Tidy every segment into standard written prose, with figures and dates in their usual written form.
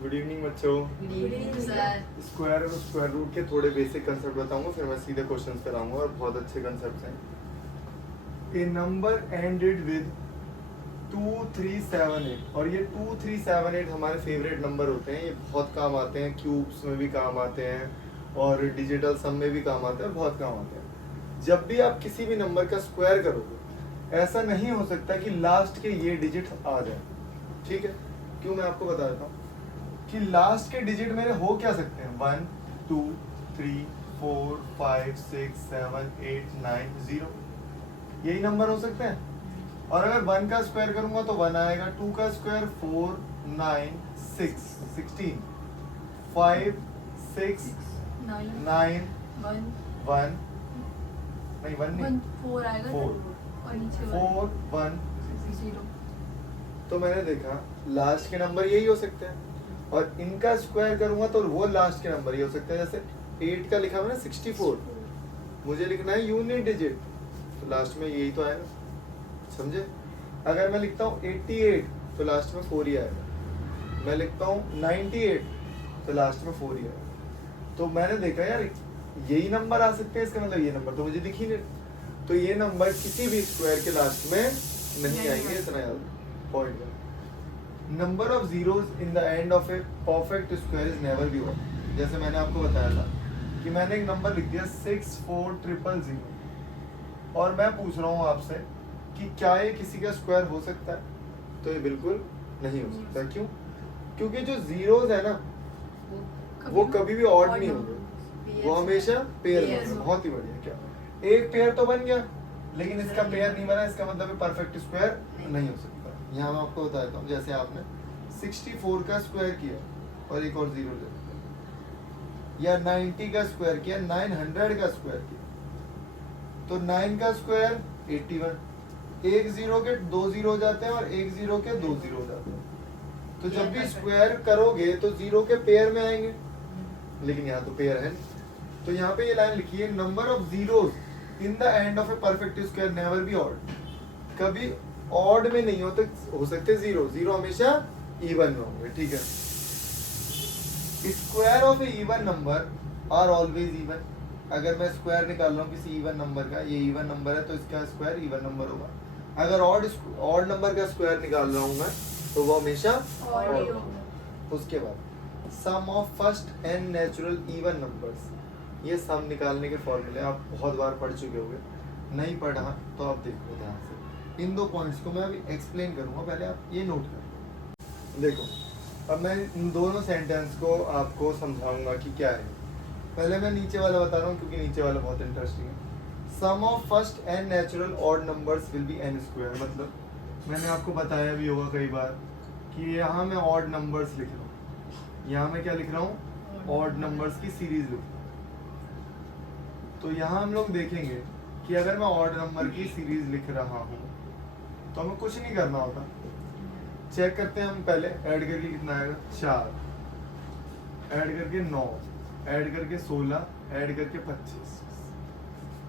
Good evening बच्चों। Good evening sir. Square और square root के थोड़े बेसिक कंसेप्ट बताऊंगा, फिर मैं सीधे क्वेश्चंस कराऊंगा और बहुत अच्छे कंसेप्ट हैं। ए नंबर एंडेड विद 2378 और ये 2378 हमारे फेवरेट नंबर होते हैं। ये बहुत काम आते हैं, क्यूब्स में भी काम आते हैं और डिजिटल सम में भी काम आते हैं, बहुत काम आते हैं। जब भी आप किसी भी नंबर का स्क्वायर करोगे, ऐसा नहीं हो सकता कि लास्ट के ये डिजिट आ जाए। ठीक है, क्यों, मैं आपको बता देता हूँ कि लास्ट के डिजिट मेरे हो क्या सकते हैं। 1 2 3 4 5 6 7 8 9 0, यही नंबर हो सकते हैं। और अगर 1 का स्क्वायर करूंगा तो 1 आएगा, 2 का स्क्वायर 4 9 6 16 5 6 9 1 नहीं 1 नहीं 4 आएगा 4 और नीचे 4 1 0। तो मैंने देखा लास्ट के नंबर यही हो सकते हैं, और इनका स्क्वायर करूंगा तो वो लास्ट के नंबर ही हो सकते हैं। जैसे 8 का लिखा हुआ है ना 64, मुझे लिखना है यूनिट डिजिट, तो लास्ट में यही तो आएगा, समझे। अगर मैं लिखता हूँ 88 तो लास्ट में 4 ही आएगा। मैं लिखता हूँ 98 तो लास्ट में 4 ही आएगा। तो मैंने देखा यार यही नंबर आ सकते हैं, इसका मतलब ये नंबर तो मुझे दिख ही नहीं, तो ये नंबर किसी भी स्क्वायर के लास्ट में नहीं आएंगे, इतना याद point. Number of zeros in the end of a perfect square is never be one. जैसे मैंने आपको बताया था कि मैंने एक नंबर लिख दिया 64000 और मैं पूछ रहा हूँ आपसे कि क्या ये किसी का स्क्वायर हो सकता है, तो ये बिल्कुल नहीं हो सकता। क्यों? क्योंकि जो जीरोस है ना वो कभी भी ऑड नहीं होंगे, वो हमेशा पेयर होंगे। बहुत ही बढ़िया। क्या एक पेयर तो बन गया, लेकिन इसका पेयर नहीं बना, इसका मतलब परफेक्ट स्क्वायर नहीं हो सकता। यहाँ मैं आपको बता देता हूँ, जैसे आपने 64 का स्क्वायर किया और एक और जीरो ले लिया, या 90 का स्क्वायर किया, 900 का स्क्वायर किया, तो 9 का स्क्वायर 81, एक जीरो के 2 जीरो हो जाते हैं और एक जीरो के 2 जीरो हो जाते हैं। तो जब भी स्क्वायर करोगे तो जीरो के पेयर में आएंगे, लेकिन यहाँ तो पेयर है नहीं। तो यहाँ पे ये लाइन लिखी है, number of zeros in the end of a perfect square never be odd. कभी ऑड में नहीं हो सकते जीरो, जीरो हमेशा इवन में होंगे। ठीक है, square of a even number are always even. अगर मैं स्क्वायर निकाल रहा हूँ किसी इवन नंबर का, ये इवन नंबर है तो इसका स्क्वायर इवन नंबर होगा। अगर ऑड नंबर का स्क्वायर निकाल रहा हूँ मैं तो वो हमेशा ऑड होगा। उसके बाद sum of first and natural even numbers, ये सम निकालने के फॉर्मूले आप बहुत बार पढ़ चुके होंगे, नहीं पढ़ा तो आप देखो ध्यान से। इन दो पॉइंट्स को मैं अभी एक्सप्लेन करूंगा, पहले आप ये नोट कर देखो। अब मैं इन दोनों सेंटेंस को आपको समझाऊंगा कि क्या है। पहले मैं नीचे वाला बता रहा हूँ क्योंकि नीचे वाला बहुत इंटरेस्टिंग है। Sum of first and natural odd numbers will be n square. मतलब मैंने आपको बताया भी होगा कई बार कि यहाँ मैं ऑड नंबर्स लिख रहा हूँ, यहाँ मैं क्या लिख रहा हूँ, ऑड नंबर्स की सीरीज लिख रहा हूँ। तो यहाँ हम लोग देखेंगे कि अगर मैं ऑड नंबर की सीरीज लिख रहा हूँ तो हमें कुछ नहीं करना होता। चेक करते हैं हम पहले, ऐड करके कितना आएगा 4, ऐड करके 9, ऐड करके 16, ऐड करके 25।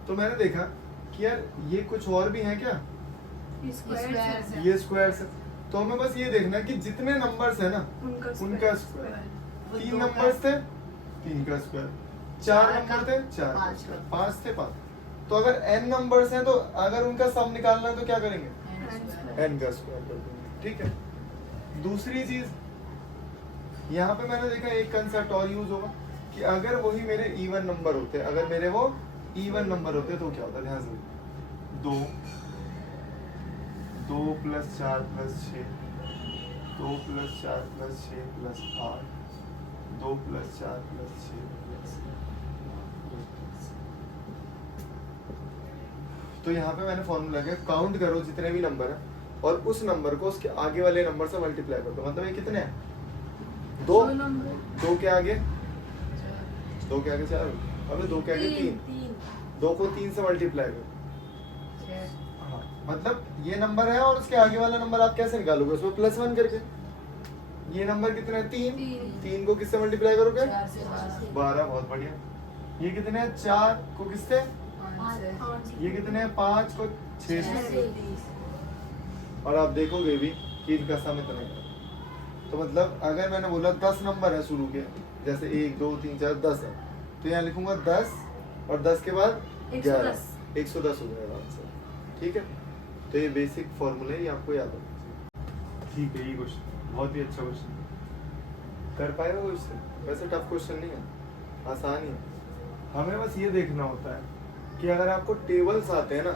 तो मैंने देखा कि यार ये कुछ और भी है क्या, ये स्क्वायर से। तो हमें बस ये देखना है कि जितने नंबर्स है ना उनका स्क्वायर। 3 नंबर्स थे 3 का स्क्वायर, 4 नंबर थे 4 का स्क्वायर, 5 थे 5। तो अगर n नंबर्स हैं तो अगर उनका सम निकालना है तो क्या करेंगे, n का स्क्वायर कर देंगे। ठीक है, दूसरी चीज यहाँ पे मैंने देखा एक कंसेप्ट और यूज होगा कि अगर वही मेरे इवन नंबर होते, अगर मेरे वो इवन नंबर होते तो क्या होता, ध्यान से 2 2 + 4 + 6, 2 + 4 + 6 + 8, 2 + 4 + 6 + 8। तो यहाँ पे मैंने फॉर्मूला लगा, काउंट करो जितने भी नंबर है और उस नंबर को उसके आगे वाले नंबर से मल्टीप्लाई कर दो। मतलब ये कितने हैं, 2 2 के आगे 2 के आगे 4, अबे 2 के आगे 3, 2 को 3 से मल्टीप्लाई करो। हाँ, मतलब ये नंबर है और उसके आगे वाला नंबर आप कैसे निकालोगे, उसमें +1 करके। ये नंबर कितने हैं, 3 को किससे मल्टीप्लाई करोगे, 12। बहुत बढ़िया। ये कितने हैं, 4 को किससे, ये कितने हैं, 5 को 6 से। और आप देखोगे भी कि इनका सम इतना है। तो मतलब अगर मैंने बोला 10 नंबर है शुरू के, जैसे 1 2 3 4 10 है, तो यहाँ लिखूंगा 10 और 10 के बाद 11, 110 हो जाएगा आंसर। ठीक है, तो ये बेसिक फॉर्मूला है, ये आपको याद होगा। ठीक है, ये क्वेश्चन बहुत ही अच्छा क्वेश्चन। कर पाएगा क्वेश्चन? वैसे टफ क्वेश्चन नहीं है, आसान ही है। हमें बस ये देखना होता है कि अगर आपको टेबल्स आते हैं ना,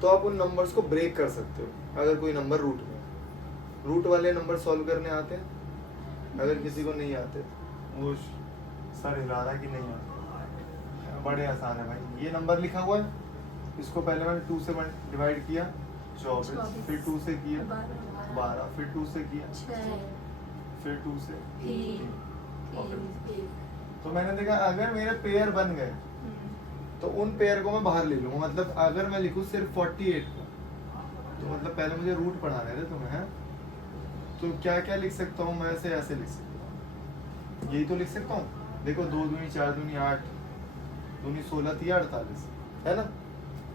तो आप उन नंबर्स को ब्रेक कर सकते हो। अगर कोई नंबर रूट में, रूट वाले नंबर सॉल्व करने आते हैं, अगर किसी को नहीं आते वो सर हिला रहा है कि नहीं आता। बड़े आसान है भाई। ये नंबर लिखा हुआ है, इसको पहले मैंने 2 से डिवाइड किया 24, फिर 2 से किया 12, फिर 2 से किया, फिर 2 से 3, और फिर तो मैंने देखा अगर मेरे पेयर बन गए तो उन पेयर को मैं बाहर ले लूंगा। मतलब अगर मैं लिखूं सिर्फ 48 को, तो मतलब पहले मुझे रूट पढ़ाने थे तुम्हें, है? तो क्या क्या लिख सकता हूँ मैं? ऐसे लिख सकता हूँ, यही तो लिख सकता हूँ। देखो 2 दूनी 4 दूनी 8, दूनी 16 3 48, है ना?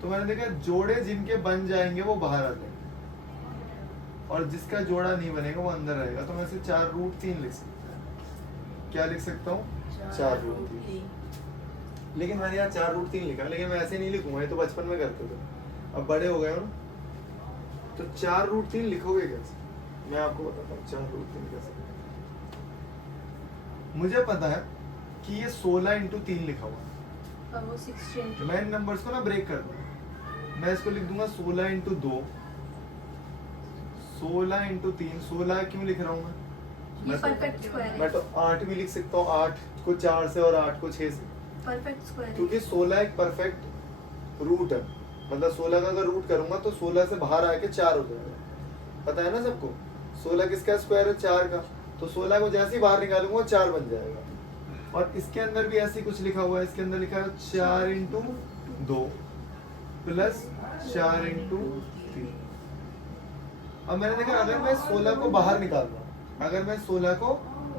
तो मैंने देखा जोड़े जिनके बन जाएंगे वो बाहर आ जाएंगे, और जिसका जोड़ा नहीं बनेगा वो अंदर रहेगा। तो मैं से 4 रूट 3 लिख सकता हूँ। क्या लिख सकता हूँ? 4 रूट 3। लेकिन मैंने यहाँ 4 रूट 3 लिखा, लेकिन मैं ऐसे नहीं लिखूंगा, ये तो बचपन में करते थे, अब बड़े हो गए हो ना। तो 4 रूट 3 लिखोगे कैसे? मैं आपको बताता हूँ 4 रूट 3 कैसे। मुझे पता है कि ये 16 इंटू 3 लिखा हुआ है, और वो 16 मैं इन नंबर्स को ना ब्रेक कर दूंगा। मैं इसको लिख दूंगा 16 इंटू 2, 16 इंटू 3। 16 क्यों लिख रहा हूँ मैं? ये परफेक्ट स्क्वायर मैं है। तो 8 भी लिख सकता हूँ, 8 को 4 से और 8 को 6 से, परफेक्ट स्क्वायर है। क्योंकि 16 एक परफेक्ट रूट है। मतलब 16 का अगर रूट करूंगा तो 16 से बाहर आके 4 हो जाएगा। पता है ना सबको 16 किसका स्क्वायर है? 4 का। तो 16 को जैसे ही बाहर निकालूंगा 4 बन जाएगा। और इसके अंदर भी ऐसे कुछ लिखा हुआ है, इसके अंदर लिखा है 4 इंटू 2 प्लस 4 इंटू 3। अब मैंने देखा अगर मैं 16 को बाहर निकालूंगा, अगर मैं 16 को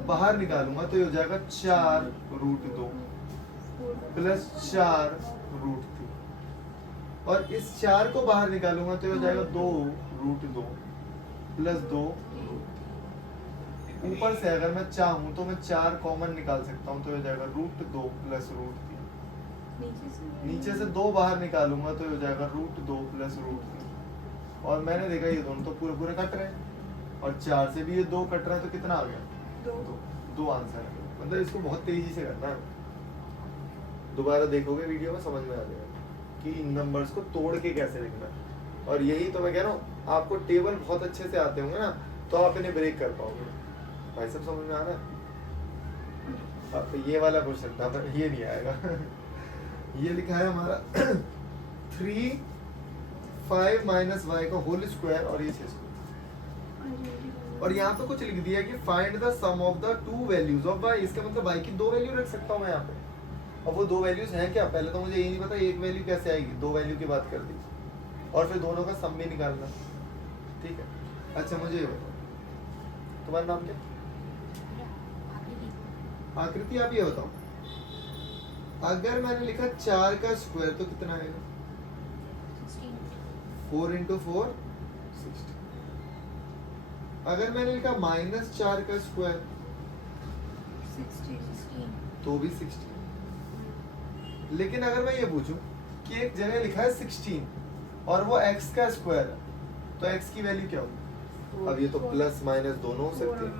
बाहर निकालूंगा तो ये हो जाएगा 4 रूट 2 प्लस 4 रूट 3। और इस 4 को बाहर निकालूंगा तो ये हो जाएगा 2 रूट 2 प्लस 2 रूट 3। ऊपर से अगर मैं चाहूँ तो मैं 4 कॉमन निकाल सकता हूँ, तो ये हो जाएगा रूट 2 प्लस रूट 3। नीचे से 2 बाहर निकालूंगा तो ये हो जाएगा रूट 2 प्लस रूट 3। और मैंने देखा ये दोनों तो पूरे पूरे कट रहे हैं, और 4 से भी ये 2 कट रहा है, तो कितना आ गया? 2 आंसर है। मतलब इसको बहुत तेजी से करना है। दोबारा देखोगे वीडियो में समझ में आ जाएगा कि इन नंबर्स को तोड़ के कैसे लिखना है। और यही तो मैं कह रहा हूँ, आपको टेबल बहुत अच्छे से आते होंगे ना, तो आप इन्हें ब्रेक कर पाओगे। भाई सब समझ में आ रहा है? अब तो ये वाला क्वेश्चन था पर ये नहीं आएगा। ये लिखा है हमारा 3 5 माइनस वाई का होल स्क्वायर, और ये 6 स्क्वायर। और यहाँ पे कुछ लिख दिया कि find the sum of the 2 values of y। इसका मतलब y की 2 वैल्यू रख सकता हूँ मैं यहाँ पे। और वो 2 वैल्यूज हैं क्या? पहले तो मुझे ये नहीं पता एक वैल्यू कैसे आएगी। 2 वैल्यू की बात कर दी, और फिर दोनों का सम भी निकालना। ठीक है, अच्छा मुझे ये बताओ, तुम्हारा नाम क्या? आकृति। आप ये बताओ, अगर मैंने लिखा 4 का स्क्वायर तो कितना आएगा? 4 इंटू 4 16। अगर मैंने लिखा -4 का स्क्वायर 16 तो भी 16। लेकिन अगर मैं ये पूछूं कि एक जगह लिखा है 16 और वो x का स्क्वायर है, तो x की वैल्यू क्या होगी? अब ये तो प्लस माइनस दोनों हो सकते हैं।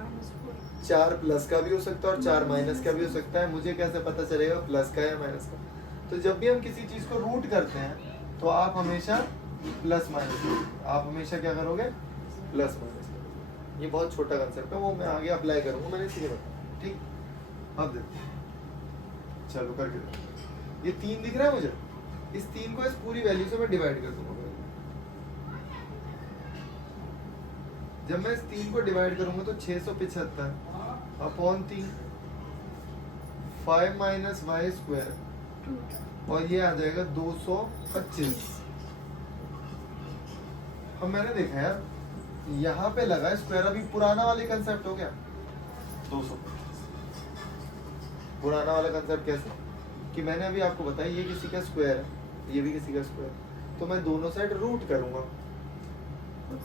4 प्लस का भी हो सकता है और 4 माइनस का भी हो सकता है। मुझे कैसे पता चलेगा प्लस का या माइनस का? तो जब भी हम किसी चीज को रूट करते हैं तो आप हमेशा प्लस माइनस, आप हमेशा क्या करोगे? Plus minus. ये बहुत छोटा कंसेप्ट है, वो मैं आगे अप्लाई करूंगा, मैंने इसीलिए बताया। ठीक, अब देखो, चलो करके देखो। ये 3 दिख रहा है मुझे, इस 3 को इस पूरी वैल्यू से मैं डिवाइड कर दूंगा। जब मैं इस 3 को डिवाइड करूंगा तो 675 अपॉन 3 5 माइनस वाई स्क्वायर, और ये आ जाएगा 225। अब मैंने देखा यार यहाँ पे लगा स्क्वायर, अभी पुराना वाले कंसेप्ट हो गया 225। पुराना वाला कंसेप्ट कैसे कि मैंने अभी आपको बताया ये किसी का स्क्वायर है, ये भी किसी का स्क्वायर, तो मैं दोनों साइड रूट करूंगा।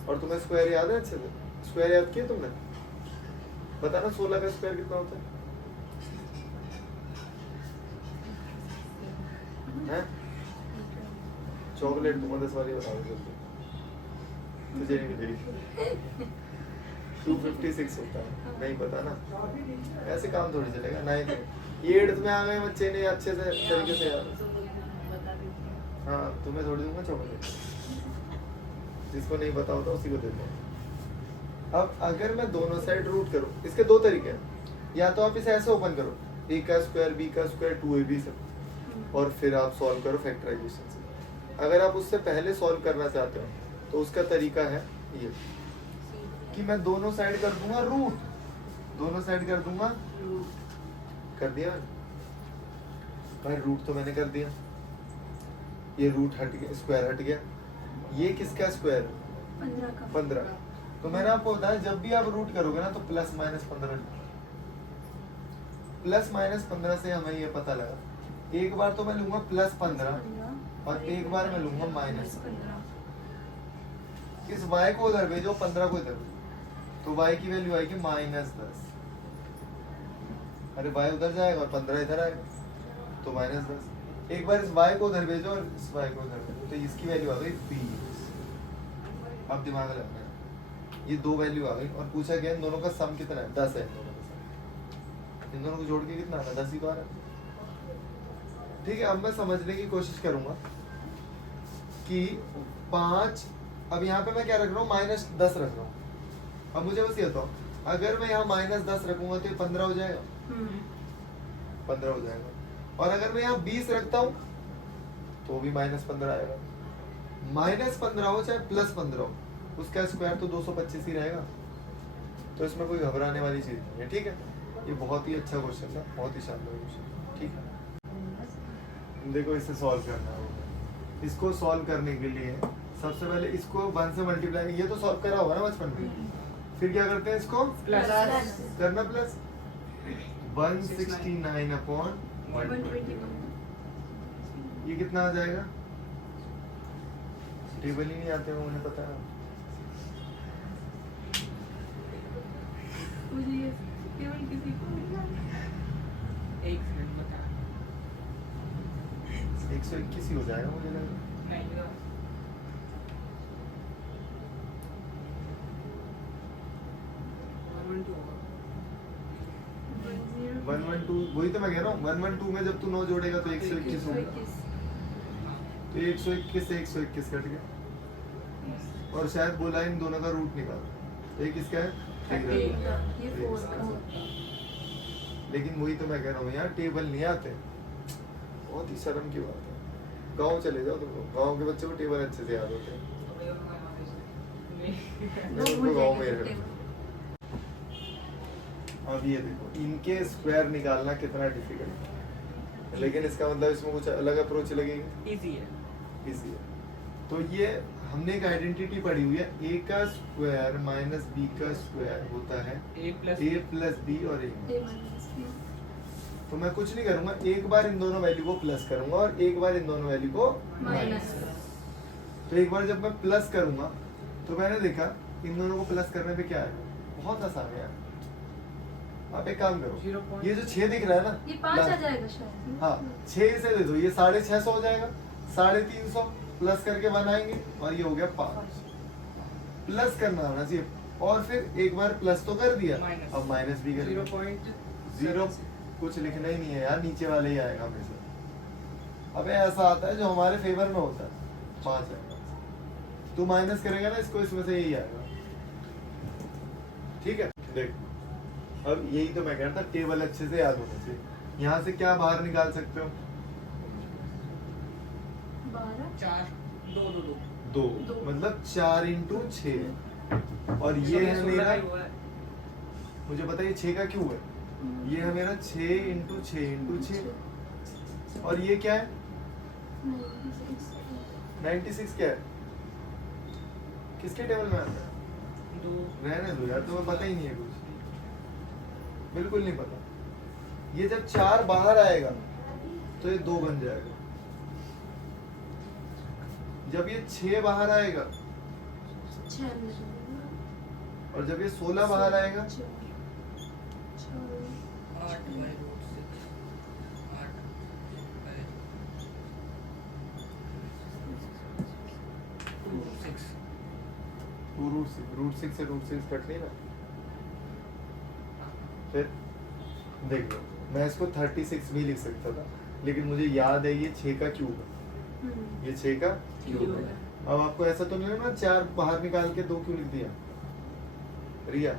और तुम्हें स्क्वायर याद है अच्छे से? स्क्वायर याद किया तुमने? बताना 16 का स्क्वायर कितना होता है? हैं? चॉकलेट तुम 10 वाली बताओ जल्दी। तुझे नहीं मिलेगी। 256 होता है, नहीं पता ना, ऐसे काम थोड़ी चलेगा। 9th 8th में आ गए बच्चे ने अच्छे से तरीके से यार। हाँ तुम्हें थोड़ी दूंगा चॉकलेट, जिसको नहीं पता होता उसी को देते हैं। अब अगर मैं दोनों साइड रूट करूं, इसके दो तरीके हैं। या तो आप इसे ऐसे ओपन करो, a का स्क्वायर b का स्क्वायर 2ab से, और फिर आप सॉल्व करो फैक्टराइजेशन से। अगर आप उससे पहले सॉल्व करना चाहते हो तो उसका तरीका है ये कि मैं दोनों साइड कर दूंगा रूट, दोनों साइड कर दूंगा, कर दिया भाई। रूट तो मैंने कर दिया, ये रूट हट गया, स्क्वायर हट गया। ये किसका स्क्वायर है? 15 का 15। तो मैंने आपको बताया जब भी आप रूट करोगे ना तो प्लस माइनस 15, प्लस माइनस 15 से हमें ये पता लगा। एक बार तो मैं लूंगा प्लस 15 और एक बार मैं लूंगा माइनस 15। इस y को उधर भेजो, 15 को इधर भेजो, तो y की वैल्यू आएगी -10। अरे y उधर जाएगा और 15 इधर आएगा, तो -10। एक बार इस y को उधर भेजो और इस y को उधर भेजो, तो इसकी वैल्यू आ गई 20। अब दिमाग लगाना, ये दो वैल्यू आ गई और पूछा गया इन दोनों का सम कितना है? 10 है। इन दोनों को जोड़ के कितना आता है? 10 ही तो आ रहा है। ठीक है, अब मैं समझने की कोशिश करूंगा कि 5, अब यहाँ पे मैं क्या रख रहा हूँ? -10 रख रहा हूँ। अब मुझे बस ये बताओ, अगर मैं यहाँ -10 रखूंगा तो ये 15 हो जाएगा, 15 हो जाएगा। और अगर मैं यहाँ 20 रखता हूँ तो भी -15 आएगा। -15 हो चाहे +15 हो, उसका स्क्वायर तो 225 ही रहेगा। तो इसमें कोई घबराने वाली चीज नहीं है। ठीक है, ये बहुत ही अच्छा क्वेश्चन था, बहुत ही शानदार क्वेश्चन। ठीक है, देखो इसे सॉल्व करना होगा। इसको सॉल्व करने के लिए सबसे पहले इसको 1 से मल्टीप्लाई, ये तो सॉल्व करा होगा ना बचपन में। फिर क्या करते हैं? इसको प्लस करना प्लस 169 अपॉन 121। ये कितना आ जाएगा? टेबल ही नहीं आते हैं, मुझे पता है। मुझे ये केवल किसी को मिला। 121 ही हो जाएगा मुझे लग रहा है। 112, वही तो मैं कह रहा हूँ। 112 में जब तू 9 जोड़ेगा तो 121 होगा। तो 121 से 121 कट गया, और शायद बोला इन दोनों का रूट निकाल। तो ये किसका है? ये 4 का लेकिन वही तो मैं कह रहा हूँ, यहाँ टेबल नहीं आते, बहुत ही शर्म की बात है। गांव चले जाओ, तुमको गांव के बच्चों को टेबल अच्छे से याद होते हैं। मैं उनको गांव में रहता हूँ। अब ये देखो, इनके स्क्वायर निकालना कितना डिफिकल्ट है, लेकिन इसका मतलब इसमें कुछ अलग अप्रोच लगेगी। इजी है। इजी है। तो ये हमने एक आइडेंटिटी पढ़ी हुई है, a का स्क्वायर माइनस b का स्क्वायर होता है a प्लस b और a। A minus B। तो मैं कुछ नहीं करूंगा, एक बार इन दोनों वैल्यू को प्लस करूंगा और एक बार इन दोनों वैल्यू को माइनस। तो एक बार जब मैं प्लस करूंगा तो मैंने देखा इन दोनों को प्लस करने पे क्या आएगा? बहुत आसान है यार। आप एक काम करो, 0. ये जो 6 दिख रहा है ना, ये 5 आ जाएगा शायद। हाँ 6 से दे दो, ये 650 हो जाएगा। 350 प्लस करके 1 आएंगे और ये हो गया 5। प्लस करना आना चाहिए, और फिर एक बार प्लस तो कर दिया, माइनस। अब माइनस भी करेंगे। 0 कुछ लिखना ही नहीं है यार, नीचे वाले ही आएगा हमेशा। अबे ऐसा आता है जो हमारे फेवर में होता है, 5 आएगा। तू माइनस करेगा ना इसको, इसमें से यही आएगा। ठीक है, देख अब यही तो मैं कह रहा था, टेबल अच्छे से याद होना चाहिए। यहाँ से क्या बाहर निकाल सकते हो? 12 4 2 2 दो, दो। मतलब 4 इंटू 6। और ये है मेरा, मुझे पता है ये 6 का क्यों है। ये है मेरा 6 इंटू 6 इंटू 6। और ये क्या है? 96 क्या है? किसके टेबल में आता है? 2 रहने दो यार, तुम्हें पता ही नहीं है कुछ, बिल्कुल नहीं पता। ये जब 4 बाहर आएगा तो ये 2 बन जाएगा। जब ये 6 बाहर आएगा 6 और जब ये 16 बाहर आएगा 8 by root 6 8 by 2 6 रूट 6 से रूट 6 कट नहीं ना। फिर देख लो, मैं इसको 36 भी लिख सकता था, लेकिन मुझे याद है ये 6 का क्यूब है, ये 6 का क्यूब है। अब आपको ऐसा तो नहीं ना 4 बाहर निकाल के 2 क्यों लिख दिया रिया?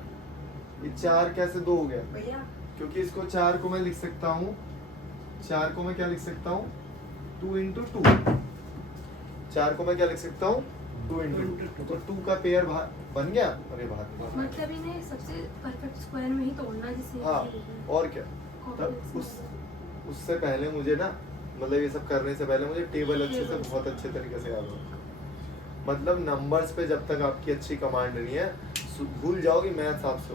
ये 4 कैसे 2 हो गया? भैया क्योंकि इसको 4 को मैं लिख सकता हूँ, 4 को मैं क्या लिख सकता हूँ 2 into 2। 4 को मैं क्या लिख सकता हूँ 2 into 2। तो 2 का पेयर बन गया। अरे बाहर मतलब इन्हें सबसे परफेक्ट स्क्वायर में ही तोड़ना जिसे हाँ, और क्या। तब उससे पहले मुझे ना, मतलब ये सब करने से पहले मुझे टेबल अच्छे से बहुत अच्छे तरीके से याद हो। मतलब नंबर्स पे जब तक आपकी अच्छी कमांड नहीं है, भूल जाओगे मैथ्स आपसे।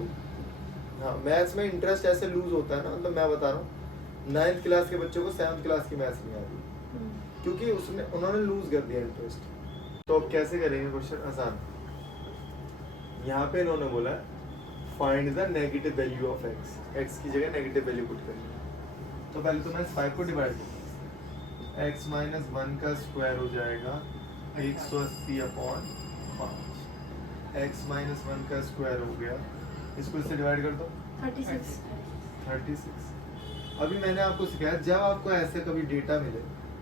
हाँ, मैथ्स में इंटरेस्ट ऐसे लूज होता है ना, मतलब मैं बता रहा हूँ 9th क्लास के बच्चों को 7th क्लास की मैथ्स नहीं आती, क्योंकि उन्होंने लूज कर दिया इंटरेस्ट। तो अब कैसे करेंगे क्वेश्चन? आसान। यहाँ पे इन्होंने बोला find the negative value of x, x की जगह नेगेटिव वैल्यू पुट करनी है। तो पहले तो मैं इस 5 को डिवाइड करूँ, x माइनस 1 का स्क्वायर हो जाएगा 180/5, x माइनस 1 का स्क्वायर हो गया, इसको इससे डिवाइड कर दो 36। अभी मैंने आपको सिखाया जब आपको ऐसे कभी डेटा मिले,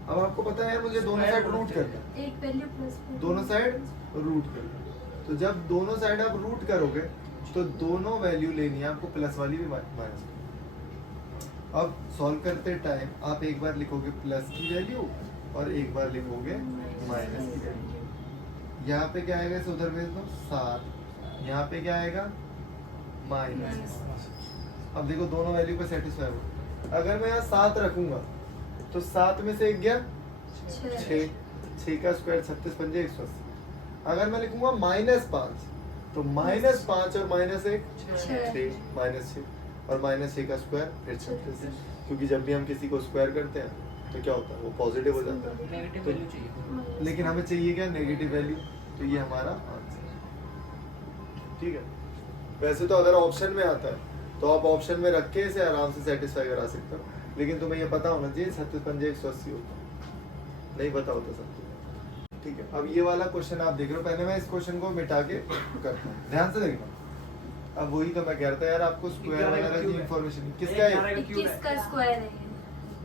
अब आपको पता है मुझे दोनों साइड रूट करना है, एक वैल्यू प्लस दोनों साइड रूट करना है। तो जब दोनों साइड आप रूट करोगे तो दोनों वैल्यू लेनी है आपको, प्लस वाली भी माइनस। अब सॉल्व करते टाइम आप एक बार लिखोगे प्लस की वैल्यू और एक बार लिखोगे माइनस की वैल्यू। यहाँ पे क्या आएगा, इसे उधर भेज दो 7, यहाँ पे क्या आएगा माइनस। अब देखो दोनों वैल्यू पे सेटिस्फाई हो। अगर मैं यहाँ 7 रखूंगा तो 7 में से 1 गया 6 का स्क्वायर 36 पंजे 180। अगर मैं लिखूंगा -5 तो -5 और -1 6, -6 और -6 का स्क्वायर फिर 36। क्योंकि जब भी हम किसी को स्क्वायर करते हैं तो क्या होता है, वो पॉजिटिव हो जाता है। नेगेटिव वैल्यू चाहिए, लेकिन हमें चाहिए क्या, नेगेटिव वैल्यू। तो ये हमारा आंसर है, ठीक है। वैसे तो अगर ऑप्शन में आता है तो आप ऑप्शन में रख के इसे आराम से सेटिस्फाई करा सकते हो, लेकिन तुम्हें ये पता होना चाहिए 36 पंजे 180 होता है, नहीं पता होता सबको, ठीक है। अब ये वाला क्वेश्चन आप देख रहे हो, पहले मैं इस क्वेश्चन को मिटा के करता हूँ, ध्यान से देखना। अब वही तो मैं कह रहा था यार, आपको स्क्वायर वगैरह की इंफॉर्मेशन किसका है, 21 का स्क्वायर है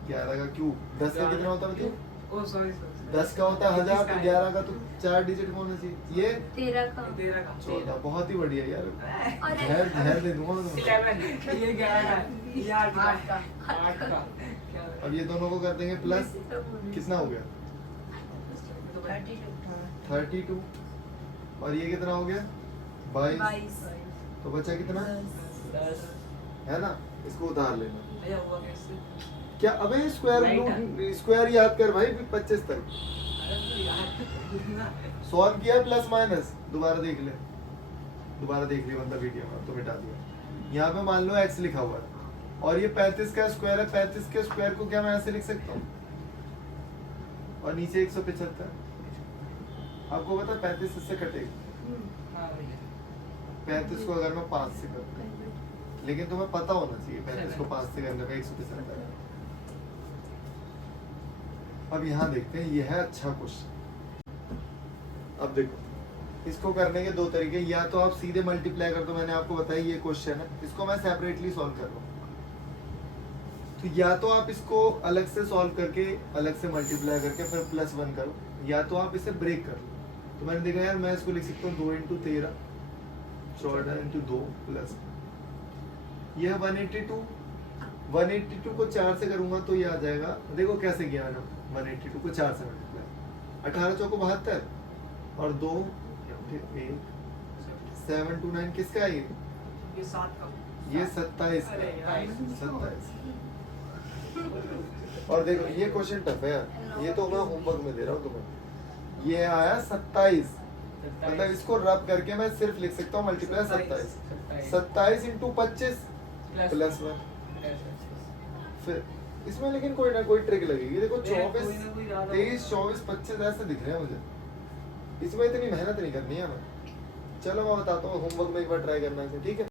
11 का क्यूब। 10 का कितना होता है? ओ सॉरी 10 का होता है 1000, तो 11 का तो 4 डिजिट होना चाहिए। ये 13 का 14, बहुत ही बढ़िया यार, अरे ध्यान दे दूंगा मैं तुम्हें। 11 ये 11 का ये 8 का अब ये दोनों को कर देंगे प्लस, कितना हो गया 32, और ये कितना हो गया 22, तो बचा कितना 10 है ना, इसको उधार लेना। भैया हुआ कैसे? क्या अबे स्क्वायर याद कर भाई 25 तक सॉल्व किया, प्लस माइनस दोबारा देख ले मतलब वीडियो में तो मिटा दिया। यहाँ पे मान लो x लिखा हुआ है और ये 35 का स्क्वायर है, 35 के स्क्वायर को क्या मैं ऐसे लिख सकता हूँ, और नीचे 175। आपको पता 35 इससे कटेगा, हां भैया 35 को अगर मैं 5 से करता हूँ, लेकिन तुम्हें पता होना चाहिए 35 को 5 से करने में 175। अब यहाँ देखते हैं, ये है अच्छा क्वेश्चन। अब देखो इसको करने के 2 तरीके, या तो आप सीधे मल्टीप्लाई कर दो, मैंने आपको बताया ये क्वेश्चन है, इसको मैं सेपरेटली सॉल्व कर रहा हूँ। तो या तो आप इसको अलग से सॉल्व करके अलग से मल्टीप्लाई करके फिर +1 करो, या तो आप इसे ब्रेक कर लो। तो मैंने देखा यार मैं इसको लिख सकता हूँ 2 × 13 14 × 2 प्लस यह 182 को 4 से करूंगा तो ये आ जाएगा, देखो कैसे किया मैंने, 182 को 4 से मल्टीप्लाई, 18 चौको 72 और 2 1 7 2 9 किसका है ये 7 का, ये 27 अरे यार। 27। और देखो ये क्वेश्चन टफ है यार, ये तो मैं होमवर्क में दे रहा हूँ तुम्हें। ये आया 27, मतलब इसको रब करके मैं सिर्फ लिख सकता हूँ मल्टीप्लाई 27 × 25 +1। फिर इसमें लेकिन कोई ना कोई ट्रिक लगेगी। देखो 24 23 24 25 ऐसे दिख रहे हैं मुझे, इसमें इतनी मेहनत नहीं करनी है हमें। चलो मैं बताता हूँ, होमवर्क में एक बार ट्राई करना है, ठीक है।